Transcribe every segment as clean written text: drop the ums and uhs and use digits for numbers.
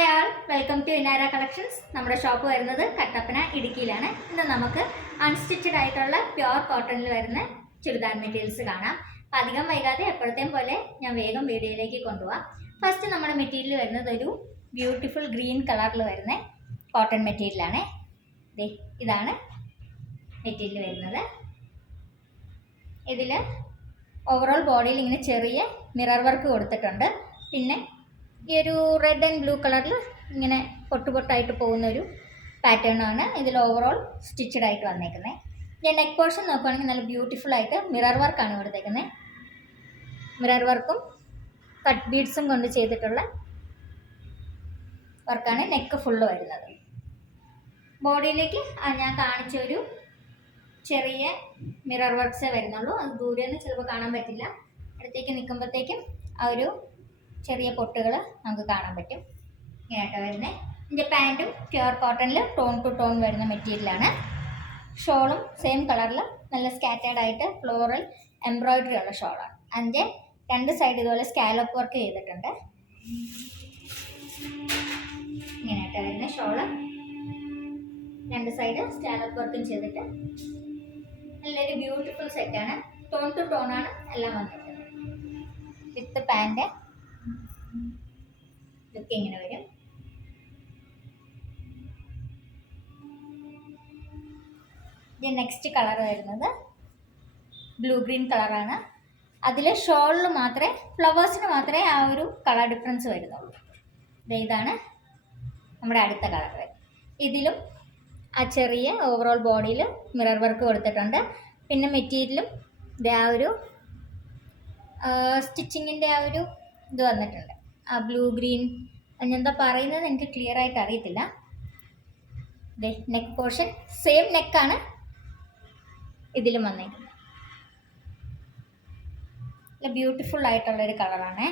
Hi all, welcome to Inara collections. നമ്മുടെ shop വരുന്നത് കട്ടപ്പന ഇടുക്കിയിലാണ്. ഇന്ന് നമുക്ക് അൺസ്റ്റിച്ചഡ് ആയിട്ടുള്ള പ്യുവർ കോട്ടണിൽ വരുന്ന ചുരിദാർ മെറ്റീരിയൽസ് കാണാം. അപ്പം അധികം വൈകാതെ എപ്പോഴത്തെയും പോലെ ഞാൻ വേഗം വീഡിയോയിലേക്ക് കൊണ്ടുപോകാം. ഫസ്റ്റ് നമ്മുടെ മെറ്റീരിയൽ വരുന്നത് ഒരു ബ്യൂട്ടിഫുൾ ഗ്രീൻ കളറിൽ വരുന്ന കോട്ടൺ മെറ്റീരിയലാണ്. ഇതാണ് മെറ്റീരിയൽ വരുന്നത്. ഇതിൽ ഓവറോൾ ബോഡിയിൽ ഇങ്ങനെ ചെറിയ മിറർ വർക്ക് കൊടുത്തിട്ടുണ്ട്. പിന്നെ ഈ ഒരു റെഡ് ആൻഡ് ബ്ലൂ കളറിൽ ഇങ്ങനെ പൊട്ടുപൊട്ടായിട്ട് പോകുന്നൊരു പാറ്റേണാണ് ഇതിൽ ഓവറോൾ സ്റ്റിച്ചഡ് ആയിട്ട് വന്നേക്കുന്നത്. ഞാൻ നെക്ക് പോർഷൻ നോക്കുകയാണെങ്കിൽ നല്ല ബ്യൂട്ടിഫുൾ ആയിട്ട് മിറർ വർക്കാണ് കൊടുത്തേക്കുന്നത്. മിറർ വർക്കും കട്ട് ബീഡ്സും കൊണ്ട് ചെയ്തിട്ടുള്ള വർക്കാണ് നെക്ക് ഫുള്ള് വരുന്നത്. ബോഡിയിലേക്ക് ഞാൻ കാണിച്ചൊരു ചെറിയ മിറർ വർക്ക്സേ വരുന്നുള്ളൂ. അത് ദൂരെ നിന്ന് ചിലപ്പോൾ കാണാൻ പറ്റില്ല. അടുത്തേക്ക് നിൽക്കുമ്പോഴത്തേക്കും ആ ഒരു ചെറിയ പൊട്ടുകൾ നമുക്ക് കാണാൻ പറ്റും. ഇങ്ങനെയായിട്ട് വരുന്നത്. ഇതിൻ്റെ പാൻറ്റും പ്യുവർ കോട്ടണിൽ ടോൺ ടു ടോൺ വരുന്ന മെറ്റീരിയലാണ്. ഷോളും സെയിം കളറിൽ നല്ല സ്കാറ്റേഡ് ആയിട്ട് ഫ്ലോറൽ എംബ്രോയിഡറി ഉള്ള ഷോളാണ്. അതിൻ്റെ രണ്ട് സൈഡ് ഇതുപോലെ സ്കാലപ്പ് വർക്ക് ചെയ്തിട്ടുണ്ട്. ഇങ്ങനെയായിട്ട് വരുന്ന ഷോള് രണ്ട് സൈഡ് സ്കാലപ്പ് വർക്കും ചെയ്തിട്ട് നല്ലൊരു ബ്യൂട്ടിഫുൾ സെറ്റാണ്. ടോൺ ടു ടോൺ ആണ് എല്ലാം വന്നിട്ടുള്ളത്. വിത്ത് പാൻറ്റ് ലുക്ക് ഇങ്ങനെ വരും. ഇത് നെക്സ്റ്റ് കളർ വരുന്നത് ബ്ലൂ ഗ്രീൻ കളറാണ്. അതിൽ ഷോളിൽ മാത്രമേ ഫ്ലവേഴ്സിന് മാത്രമേ ആ ഒരു കളർ ഡിഫറൻസ് വരുന്നുള്ളൂ. ഇതാണ് നമ്മുടെ അടുത്ത കളർ വരും. ഇതിലും ആ ചെറിയ ഓവറോൾ ബോഡിയിൽ മിറർ വർക്ക് കൊടുത്തിട്ടുണ്ട്. പിന്നെ മെറ്റീരിയലും ഇത് ആ ഒരു സ്റ്റിച്ചിങ്ങിൻ്റെ ആ ഒരു ഇത് വന്നിട്ടുണ്ട്. ആ ബ്ലൂ ഗ്രീൻ എന്താ പറയുന്നത് എനിക്ക് ക്ലിയർ ആയിട്ട് അറിയത്തില്ല. നെക്ക് പോർഷൻ സെയിം നെക്കാണ് ഇതിലും വന്നേക്കുന്നത്. നല്ല ബ്യൂട്ടിഫുൾ ആയിട്ടുള്ളൊരു കളറാണ്.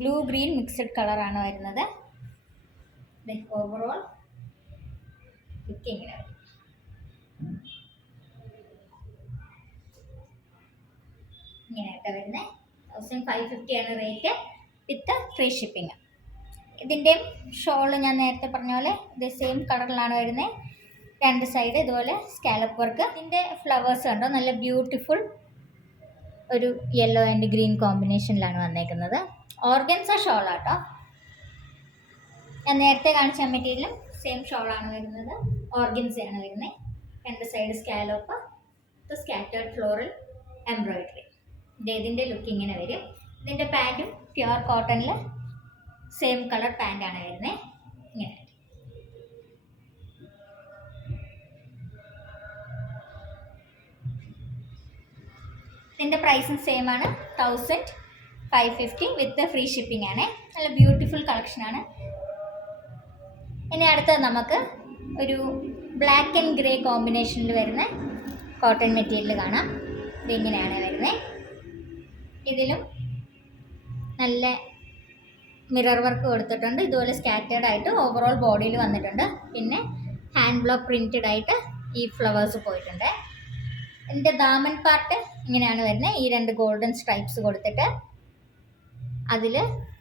ബ്ലൂ ഗ്രീൻ മിക്സഡ് കളറാണ് വരുന്നത്. ഓവറോൾ ലുക്ക് ഇങ്ങനെ വരും. ഇങ്ങനെയായിട്ട് വരുന്നത് 1550 ആണ് റേറ്റ് വിത്ത് ഫ്രീ ഷിപ്പിംഗ്. ഇതിൻ്റെ ഷോള് ഞാൻ നേരത്തെ പറഞ്ഞ പോലെ ഇത് സെയിം കളറിലാണ് വരുന്നത്. രണ്ട് സൈഡ് ഇതുപോലെ സ്കാലപ്പ് വർക്ക്. ഇതിൻ്റെ ഫ്ലവേഴ്സ് കണ്ടോ, നല്ല ബ്യൂട്ടിഫുൾ ഒരു യെല്ലോ ആൻഡ് ഗ്രീൻ കോമ്പിനേഷനിലാണ് വന്നേക്കുന്നത്. ഓർഗൻസ ഷോളാട്ടോ. ഞാൻ നേരത്തെ കാണിച്ച മെറ്റീരിയലും സെയിം ഷോളാണ് വരുന്നത്. ഓർഗൻസയാണ് വരുന്നത്. രണ്ട് side scallop scattered floral embroidery. ഇതിൻ്റെ ലുക്ക് ഇങ്ങനെ വരും. ഇതിൻ്റെ പാൻറ്റും പ്യുവർ കോട്ടണിൽ സെയിം കളർ പാൻറ്റാണ് വരുന്നത്. ഇങ്ങനെ ഇതിൻ്റെ പ്രൈസും സെയിം ആണ്. 1550 വിത്ത് ഫ്രീ ഷിപ്പിംഗ് ആണ്. നല്ല ബ്യൂട്ടിഫുൾ കളക്ഷനാണ്. ഇനി അടുത്തത് നമുക്ക് ഒരു ബ്ലാക്ക് ആൻഡ് ഗ്രേ കോമ്പിനേഷനിൽ വരുന്ന കോട്ടൺ മെറ്റീരിയൽ കാണാം. ഇതിങ്ങനെയാണ് വരുന്നത്. ഇതിലും നല്ല മിറർ വർക്ക് കൊടുത്തിട്ടുണ്ട്. ഇതുപോലെ സ്കാറ്റേർഡ് ആയിട്ട് ഓവറോൾ ബോഡിയിൽ വന്നിട്ടുണ്ട്. പിന്നെ ഹാൻഡ് ബ്ലോക്ക് പ്രിൻറ്റഡ് ആയിട്ട് ഈ ഫ്ലവേഴ്സ് പോയിട്ടുണ്ട്. ഇതിൻ്റെ ദാമൻ പാർട്ട് ഇങ്ങനെയാണ് വരുന്നത്. ഈ രണ്ട് ഗോൾഡൻ സ്ട്രൈപ്സ് കൊടുത്തിട്ട് അതിൽ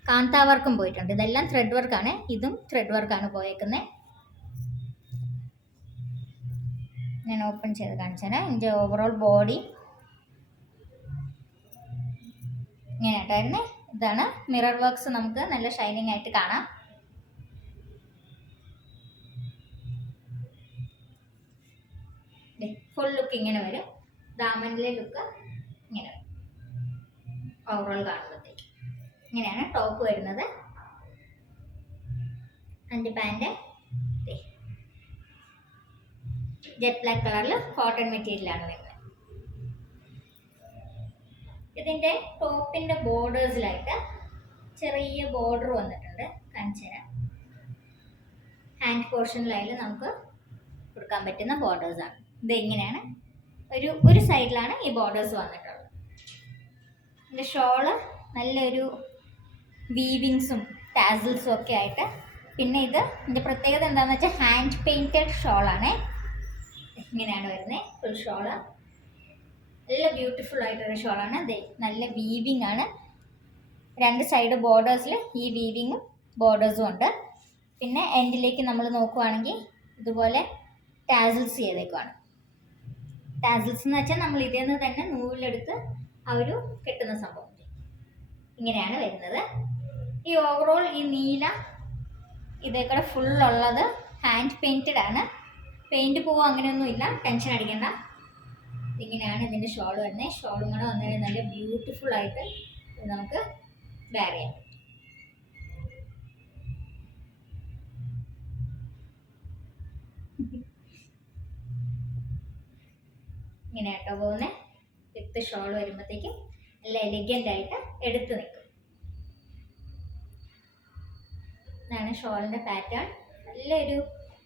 കാന്താ വർക്കും പോയിട്ടുണ്ട്. ഇതെല്ലാം ത്രെഡ് വർക്കാണ്. ഇതും ത്രെഡ് വർക്കാണ് പോയേക്കുന്നത്. ഞാൻ ഓപ്പൺ ചെയ്ത് കാണിച്ചാൽ ഇതിൻ്റെ ഓവറോൾ ബോഡി ഇങ്ങനെയായിട്ടായിരുന്നേ. ഇതാണ് മിറർ വർക്ക്സ്. നമുക്ക് നല്ല ഷൈനിങ് ആയിട്ട് കാണാം. ഫുൾ ലുക്ക് ഇങ്ങനെ വരും. ദാമനിലെ ലുക്ക് ഇങ്ങനെ വരും. ഓവറോൾ കാണുമ്പോഴത്തേക്ക് ഇങ്ങനെയാണ് ടോപ്പ് വരുന്നത്. അതിൻ്റെ പാൻറ് ജെറ്റ് ബ്ലാക്ക് കളറിൽ കോട്ടൺ മെറ്റീരിയലാണ് വരുന്നത്. ഇതിൻ്റെ ടോപ്പിൻ്റെ ബോർഡേഴ്സിലായിട്ട് ചെറിയ ബോർഡർ വന്നിട്ടുണ്ട്. കാണിച്ചു തരാം. ഹാൻഡ് പോർഷനിലായാലും നമുക്ക് കൊടുക്കാൻ പറ്റുന്ന ബോർഡേഴ്സാണ്. ഇത് ഇങ്ങനെയാണ് ഒരു സൈഡിലാണ് ഈ ബോർഡേഴ്സ് വന്നിട്ടുള്ളത്. ഇതിൻ്റെ ഷോള് നല്ലൊരു വീവിങ്സും ടാസിൽസും ഒക്കെ ആയിട്ട്. പിന്നെ ഇതിൻ്റെ പ്രത്യേകത എന്താണെന്ന് വെച്ചാൽ ഹാൻഡ് പെയിൻറ്റഡ് ഷോളാണ്. ഇങ്ങനെയാണ് വരുന്നത്. ഫുൾ ഷോള് നല്ല ബ്യൂട്ടിഫുൾ ആയിട്ടൊരു ഷോളാണ്. നല്ല വീവിങ് ആണ്. രണ്ട് സൈഡ് ബോർഡേഴ്സിൽ ഈ വീവിങ്ങും ബോർഡേഴ്സും ഉണ്ട്. പിന്നെ എൻഡിലേക്ക് നമ്മൾ നോക്കുവാണെങ്കിൽ ഇതുപോലെ ടാസിൽസ് ചെയ്തേക്കുവാണ്. ടാസിൽസ് എന്ന് വെച്ചാൽ നമ്മൾ ഇതിൽ നിന്ന് തന്നെ നൂലെടുത്ത് ആ ഒരു കെട്ടുന്ന സംഭവം ഇങ്ങനെയാണ് വരുന്നത്. ഈ ഓവറോൾ ഈ നീല ഇതേക്കൂടെ ഫുള്ളുള്ളത് ഹാൻഡ് പെയിൻറ്റഡ് ആണ്. പെയിൻറ്റ് പോവോ അങ്ങനെയൊന്നുമില്ല, ടെൻഷൻ അടിക്കണ്ട. ഇങ്ങനെയാണ് ഇതിൻ്റെ ഷോൾ വരുന്നത്. ഷോളും കൂടെ വന്നു കഴിഞ്ഞാൽ നല്ല ബ്യൂട്ടിഫുൾ ആയിട്ട് നമുക്ക് വെയർ ചെയ്യാം. ഇങ്ങനെ കേട്ടോ പോകുന്നത്. വിത്ത് ഷോൾ വരുമ്പോഴത്തേക്കും നല്ല എലിഗൻ്റ് ആയിട്ട് എടുത്ത് നിൽക്കും. ഇതാണ് ഷോളിൻ്റെ പാറ്റേൺ. നല്ലൊരു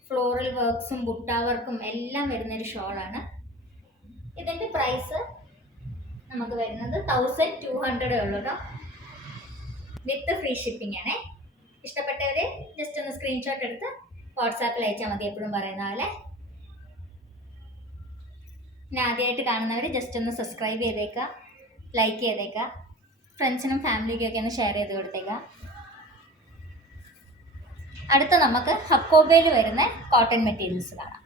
ഫ്ലോറൽ വർക്ക്സും ബുട്ട വർക്കും എല്ലാം വരുന്നൊരു ഷോളാണ്. ഇതിൻ്റെ പ്രൈസ് നമുക്ക് വരുന്നത് 1200 ഉള്ളൂ കേട്ടോ, വിത്ത് ഫ്രീ ഷിപ്പിംഗ് ആണേ. ഇഷ്ടപ്പെട്ടവർ ജസ്റ്റ് ഒന്ന് സ്ക്രീൻഷോട്ട് എടുത്ത് വാട്സാപ്പിൽ അയച്ചാൽ മതി, എപ്പോഴും പറയുന്ന പോലെ. പിന്നെ ആദ്യമായിട്ട് കാണുന്നവർ ജസ്റ്റ് ഒന്ന് സബ്സ്ക്രൈബ് ചെയ്തേക്കുക, ലൈക്ക് ചെയ്തേക്കുക, ഫ്രണ്ട്സിനും ഫാമിലിക്കൊക്കെ ഒന്ന് ഷെയർ ചെയ്ത് കൊടുത്തേക്കുക. അടുത്ത നമുക്ക് ഹക്കോബയിൽ വരുന്ന കോട്ടൺ മെറ്റീരിയൽസ് കാണാം.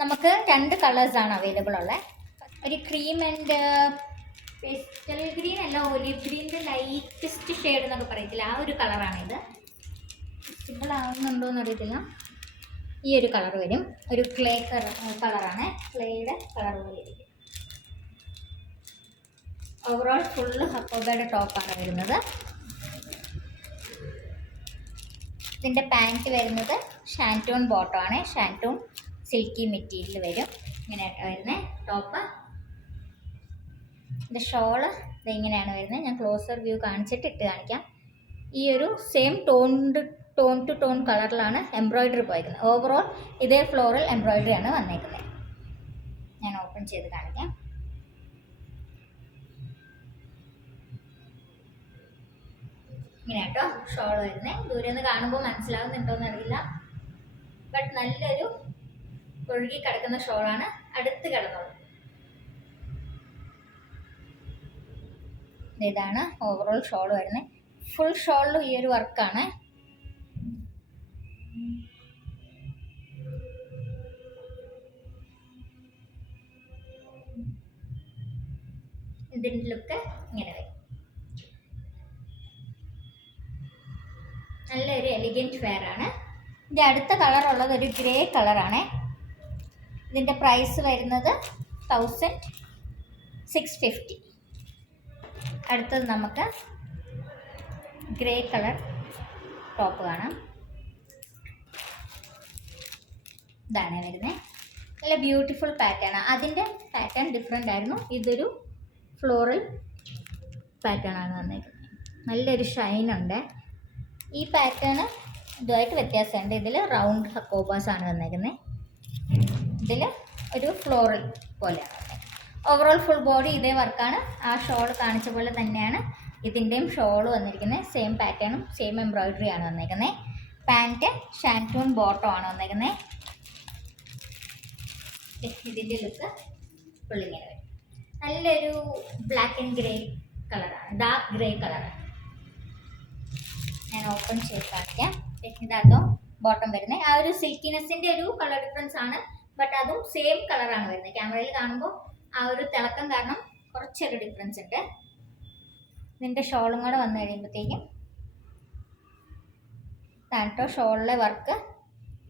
നമുക്ക് 2 കളേഴ്സാണ് അവൈലബിൾ ഉള്ളത്. ഒരു ക്രീം ആൻഡ് പേസ്റ്റൽ ഗ്രീൻ അല്ല, ഒലിവ് ഗ്രീൻ്റെ ലൈറ്റസ്റ്റ് ഷെയ്ഡ് എന്നൊക്കെ പറയത്തില്ല, ആ ഒരു കളറാണിത്. വിസിബിൾ ആവുന്നുണ്ടോ എന്ന് അറിയത്തില്ല. ഈ ഒരു കളർ വരും. ഒരു ക്ലേ കളറാണ്, ക്ലേയുടെ കളർ പോലെ ഇരിക്കും. ഓവറോൾ ഫുള്ള് ഹക്കോബയുടെ ടോപ്പാണ് വരുന്നത്. ഇതിൻ്റെ പാൻറ്റ് വരുന്നത് ഷാൻറ്റൂൺ ബോട്ടമാണ്. ഷാൻറ്റൂൺ സിൽക്കി മെറ്റീരിയൽ വരും. ഇങ്ങനെ വരുന്നത് ടോപ്പ്. ഇതിൻ്റെ ഷോള് ഇതിങ്ങനെയാണ് വരുന്നത്. ഞാൻ ക്ലോസർ വ്യൂ കാണിച്ചിട്ട് ഇട്ട് കാണിക്കാം. ഈ ഒരു സെയിം ടോൺ ടു ടോൺ കളറിലാണ് എംബ്രോയിഡറി പോയിരിക്കുന്നത്. ഓവറോൾ ഇതേ ഫ്ലോറൽ എംബ്രോയിഡറി ആണ് വന്നേക്കുന്നത്. ഞാൻ ഓപ്പൺ ചെയ്ത് കാണിക്കാം. ഇങ്ങനെ കേട്ടോ ഷോൾ വരുന്നത്. ദൂരെ നിന്ന് കാണുമ്പോൾ മനസ്സിലാവുന്നുണ്ടോയെന്ന് അറിയില്ല, ബട്ട് നല്ലൊരു ഒഴുകി കിടക്കുന്ന ഷോളാണ്. അടുത്ത് കിടന്നോളൂ. ഇതാണ് ഓവറോൾ ഷോൾ വരുന്നത്. ഫുൾ ഷോളിലും ഈ ഒരു വർക്കാണ്. ഇതിൻ്റെ ലുക്ക് ഇങ്ങനെ വരും. നല്ലൊരു എലിഗൻറ്റ് വെയർ ആണ്. ഇതിൻ്റെ അടുത്ത കളർ ഉള്ളത് ഒരു ഗ്രേ കളറാണ്. ഇതിൻ്റെ പ്രൈസ് വരുന്നത് 1650. അടുത്തത് നമുക്ക് ഗ്രേ കളർ ടോപ്പ് കാണാം. ഇതാണ് വരുന്നത്. നല്ല ബ്യൂട്ടിഫുൾ പാറ്റേൺ. അതിൻ്റെ പാറ്റേൺ ഡിഫറെൻ്റ് ആയിരുന്നു. ഇതൊരു ഫ്ലോറൽ പാറ്റേൺ ആണ് വന്നേക്കുന്നത്. നല്ലൊരു ഷൈനുണ്ട്. ഈ പാറ്റേണ് ഇതുമായിട്ട് വ്യത്യാസമുണ്ട്. ഇതിൽ റൗണ്ട് ഹക്കോബാസ് ആണ് വന്നേക്കുന്നത്. ഇതിൽ ഒരു ഫ്ലോറൽ പോലെയാണ് വന്നേക്കുന്നത്. ഓവറോൾ ഫുൾ ബോഡി ഇതേ വർക്കാണ്. ആ ഷോൾ കാണിച്ച പോലെ തന്നെയാണ് ഇതിൻ്റെയും ഷോൾ വന്നിരിക്കുന്നത്. സെയിം പാറ്റേണും സെയിം എംബ്രോയിഡറി ആണ് വന്നേക്കുന്നത്. പാൻറ്റ് ഷാൻറ്റൂൺ ബോട്ടം ആണ് വന്നേക്കുന്നത്. ഇതിൻ്റെ ലുക്ക് ഫുള്ളിങ്ങനെ വരും. നല്ലൊരു ബ്ലാക്ക് ആൻഡ് ഗ്രേ കളറാണ്, ഡാർക്ക് ഗ്രേ കളറാണ്. ഞാൻ ഓപ്പൺ ചെയ്ത് കാണിക്കാം. ഇതാട്ടോ ബോട്ടം വരുന്നത്. ആ ഒരു സിൽക്കിനെസ്സിൻ്റെ ഒരു കളർ ഡിഫറൻസ് ആണ്, ബട്ട് അതും സെയിം കളറാണ് വരുന്നത്. ക്യാമറയിൽ കാണുമ്പോൾ ആ ഒരു തിളക്കം കാരണം കുറച്ചൊരു ഡിഫറൻസ് ഉണ്ട്. ഇതിൻ്റെ ഷോളും കൂടെ വന്നു കഴിയുമ്പോഴത്തേക്കും താട്ടോ ഷോളിലെ വർക്ക്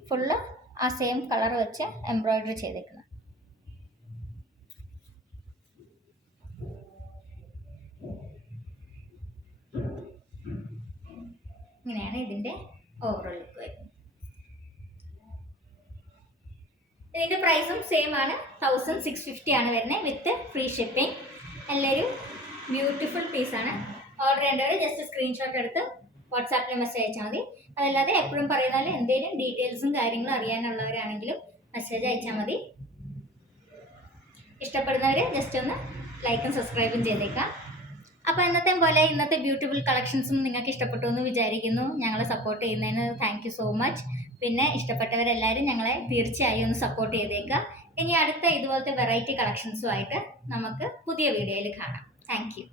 ഫുള്ള് ആ സെയിം കളർ വെച്ച് എംബ്രോയിഡറി ചെയ്തേക്കുന്നത്. ഇങ്ങനെയാണ് ഇതിൻ്റെ ഓവറോൾ ലുക്ക് വരുന്നത്. ഇതിൻ്റെ പ്രൈസും സെയിം ആണ്. 1650 ആണ് വരുന്നത് വിത്ത് ഫ്രീ ഷിപ്പിംഗ്. നല്ലൊരു ബ്യൂട്ടിഫുൾ പീസാണ്. ഓർഡർ ചെയ്യേണ്ടവർ ജസ്റ്റ് സ്ക്രീൻഷോട്ട് എടുത്ത് വാട്സാപ്പിൽ മെസ്സേജ് അയച്ചാൽ മതി. അതല്ലാതെ എപ്പോഴും പറയുന്നത് എന്തെങ്കിലും ഡീറ്റെയിൽസും കാര്യങ്ങളും അറിയാനുള്ളവരാണെങ്കിലും മെസ്സേജ് അയച്ചാൽ മതി. ഇഷ്ടപ്പെടുന്നവർ ജസ്റ്റ് ഒന്ന് ലൈക്കും സബ്സ്ക്രൈബും ചെയ്തേക്കാം. അപ്പോൾ ഇന്നത്തെ ബ്യൂട്ടിഫുൾ കളക്ഷൻസും നിങ്ങൾക്ക് ഇഷ്ടപ്പെട്ടു എന്ന് വിചാരിക്കുന്നു. ഞങ്ങളെ സപ്പോർട്ട് ചെയ്യുന്നതിന് താങ്ക് യു സോ മച്ച്. പിന്നെ ഇഷ്ടപ്പെട്ടവരെല്ലാവരും ഞങ്ങളെ തീർച്ചയായും ഒന്ന് സപ്പോർട്ട് ചെയ്തേക്കുക. ഇനി അടുത്ത ഇതുപോലത്തെ വെറൈറ്റി കളക്ഷൻസുമായിട്ട് നമുക്ക് പുതിയ വീഡിയോയിൽ കാണാം. Thank you.